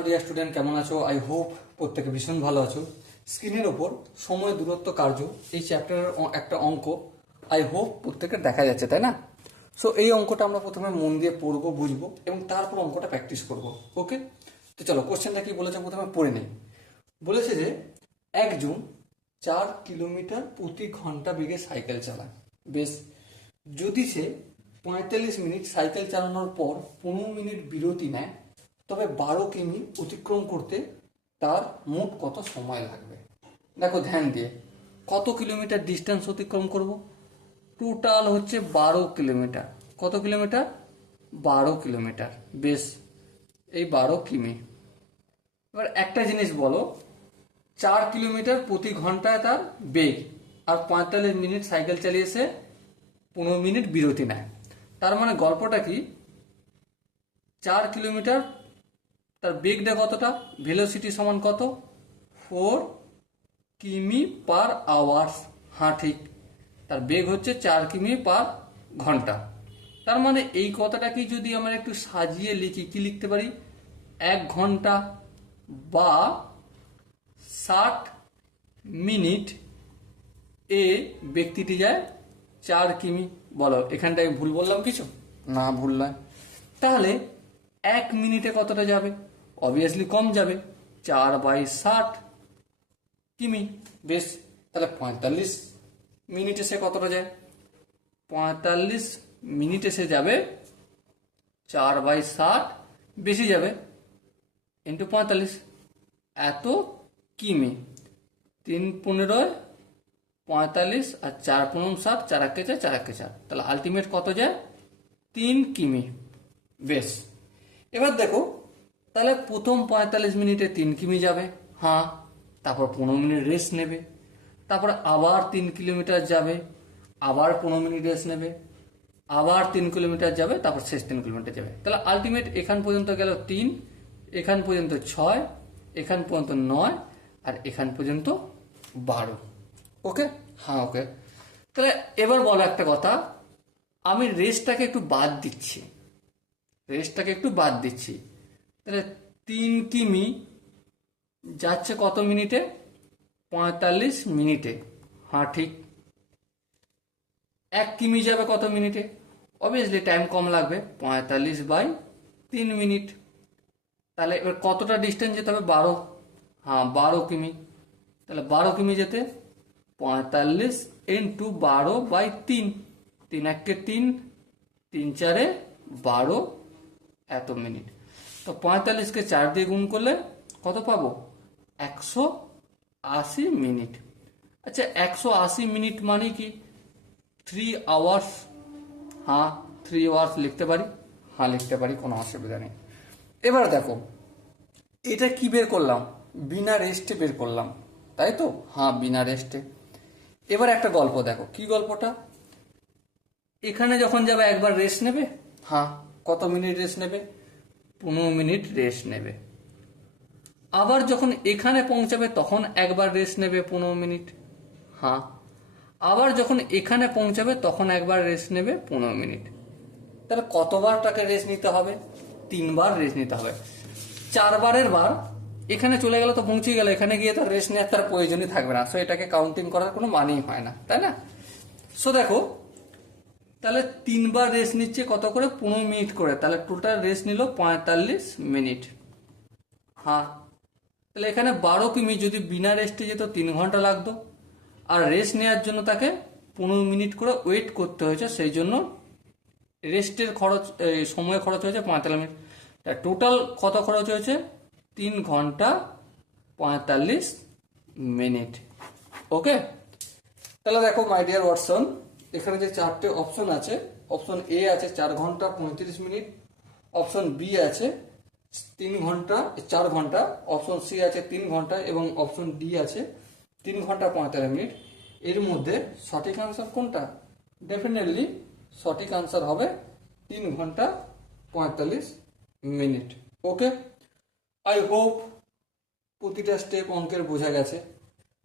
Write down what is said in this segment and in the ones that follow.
Hello dear student, কেমন আছো? I hope প্রত্যেকে ভীষণ ভালো আছো। স্ক্রিনের ওপর সময় দূরত্ব কার্য এই চ্যাপ্টারের একটা অঙ্ক আই হোপ প্রত্যেকের দেখা যাচ্ছে, তাই না? সো এই অঙ্কটা আমরা প্রথমে মন দিয়ে পড়বো, বুঝবো এবং তারপর অঙ্কটা প্র্যাকটিস করব। ওকে, তো চলো কোশ্চেনটা কি বলেছে প্রথমে পড়ে নেই। বলেছে যে একজন 4 কিলোমিটার প্রতি ঘন্টা বেগে সাইকেল চালায়। বেশ, যদি সে 45 মিনিট সাইকেল চালানোর পর 15 মিনিট বিরতি নেয়, তবে 12 কিমি অতিক্রম করতে তার মোট কত সময় লাগবে? দেখো ধ্যান দিয়ে, কত কিলোমিটার ডিস্টেন্স অতিক্রম করব? টোটাল হচ্ছে 12 কিলোমিটার। কত কিলোমিটার? 12 কিলোমিটার। বেশ, এই 12 কিমি। এবার একটা জিনিস বলো, 4 কিলোমিটার প্রতি ঘন্টায় তার বেগ, আর 45 মিনিট সাইকেল চালিয়ে সে 15 মিনিট বিরতি নেয়। তার মানে গল্পটা কি? 4 কিলোমিটার তার বেগটা কতটা? ভেলোসিটি সমান কত? 4 কিমি/আওয়ার। হ্যাঁ ঠিক, তার বেগ হচ্ছে 4 কিমি/ঘন্টা। তার মানে এই কথাটাকে যদি আমরা একটু সাজিয়ে লিখি, কি লিখতে পারি? 1 ঘন্টা বা 60 মিনিট এ ব্যক্তিটি যায় 4 কিমি। বলো এখানটায় ভুল বললাম কিছু? না, ভুল নয়। তাহলে 1 মিনিটে কতটা যাবে? অবভিয়াসলি কম যাবে, 4/60 কিমি। বেশ, তাহলে 45 মিনিটে সে কতটা যায়? 45 মিনিটে সে যাবে 4/60, বেশি যাবে, ইন্টু 45, এত কিমি। 3×15=45 আর 4×15=60, 4×1=4, 4×1=4, তাহলে আলটিমেট কত যায়? 3 কিমি। বেশ, এবার দেখো, তাহলে প্রথম 45 মিনিটে 3 কিমি যাবে, হ্যাঁ। তারপর 15 মিনিট রেস্ট নেবে, তারপর আবার 3 কিলোমিটার যাবে, আবার 15 মিনিট রেস্ট নেবে, আবার 3 কিলোমিটার যাবে, তারপর শেষ 3 কিলোমিটার যাবে। তাহলে আলটিমেট এখান পর্যন্ত গেল 3, এখান পর্যন্ত 6, এখান পর্যন্ত 9, আর এখান পর্যন্ত 12। ওকে, হ্যাঁ ওকে। তাহলে এবার বলো একটা কথা, আমি রেস্টটাকে একটু বাদ দিচ্ছি, তাহলে 3 কিমি যাচ্ছে কত মিনিটে? 45 মিনিটে। হ্যাঁ ঠিক। 1 কিমি যাবে কত মিনিটে? অবভিয়াসলি টাইম কম লাগবে, 45/3 মিনিট। তাহলে এবার কতটা ডিস্টেন্স যেতে হবে? 12। হ্যাঁ, 12 কিমি। তাহলে 12 কিমি যেতে 45 × 12/3, 3×1=3, 3×4=12, এত মিনিট। তো 45কে 4 দিয়ে গুণ করলে কত পাবো? 180 মিনিট। আচ্ছা, 180 মিনিট মানে কি 3 আওয়ার্স? হ্যাঁ, 3 আওয়ার্স লিখতে পারি। হ্যাঁ লিখতে পারি, কোনো অসুবিধা নেই। এবার দেখো, এটা কি বের করলাম? বিনা রেস্টে বের করলাম, তাই তো? হ্যাঁ, বিনা রেস্টে। এবার একটা গল্প দেখো, কি গল্পটা? এখানে যখন যাবে একবার রেস্ট নেবে, হ্যাঁ। কত মিনিট রেস্ট নেবে? 15 মিনিট রেস্ট নেবে। আবার যখন এখানে পৌঁছাবে তখন একবার রেস্ট নেবে 15 মিনিট, হ্যাঁ। আবার যখন এখানে পৌঁছাবে তখন একবার রেস্ট নেবে 15 মিনিট। তাহলে কতবার তাকে রেস্ট নিতে হবে? 3বার রেস্ট নিতে হবে। 4বারের বার এখানে চলে গেল তো পৌঁছে গেল, এখানে গিয়ে তার রেস্ট নেওয়ার তার প্রয়োজনই থাকবে না। সো এটাকে কাউন্টিং করার কোনো মানেই হয় না, তাই না? সো দেখো, তাহলে 3বার রেস্ট নিচ্ছে কত করে? 15 মিনিট করে, তাহলে টোটাল রেস্ট নিল 45 মিনিট। হ্যাঁ, তাহলে এখানে 12 কিমি যদি বিনা রেস্টে যেত 3 ঘন্টা লাগতো, আর রেস্ট নেওয়ার জন্য তাকে 15 মিনিট করে ওয়েট করতে হয়েছে, সেই জন্য রেস্টের খরচ, সময় খরচ হয়েছে 45 মিনিট। টোটাল কত খরচ হয়েছে? 3 ঘন্টা 45 মিনিট। ওকে, তাহলে দেখো মাই ডিয়ার ওয়াটসন, এখানে যে 4টে অপশন আছে, অপশন এ আছে 4 ঘন্টা 35 মিনিট, অপশন বি আছে 3 ঘন্টা 4 ঘন্টা, অপশন সি আছে 3 ঘন্টা এবং অপশন ডি আছে 3 ঘন্টা 45 মিনিট। এর মধ্যে সঠিক আনসার কোনটা? ডেফিনেটলি সঠিক আনসার হবে 3 ঘন্টা 45 মিনিট। ওকে, আই হোপ প্রতিটা স্টেপ অঙ্কের বোঝা গেছে।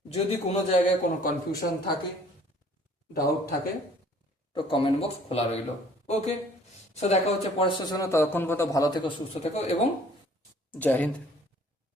যদি কোনো জায়গায় কোনো কনফিউশন থাকে, ডাউট থাকে, তো কমেন্ট বক্স খোলা রইল। ওকে, সো দেখা হচ্ছে পরের সেশনে। ততক্ষণ পর্যন্ত ভালো থেকো, সুস্থ থেকো এবং জয় হিন্দ।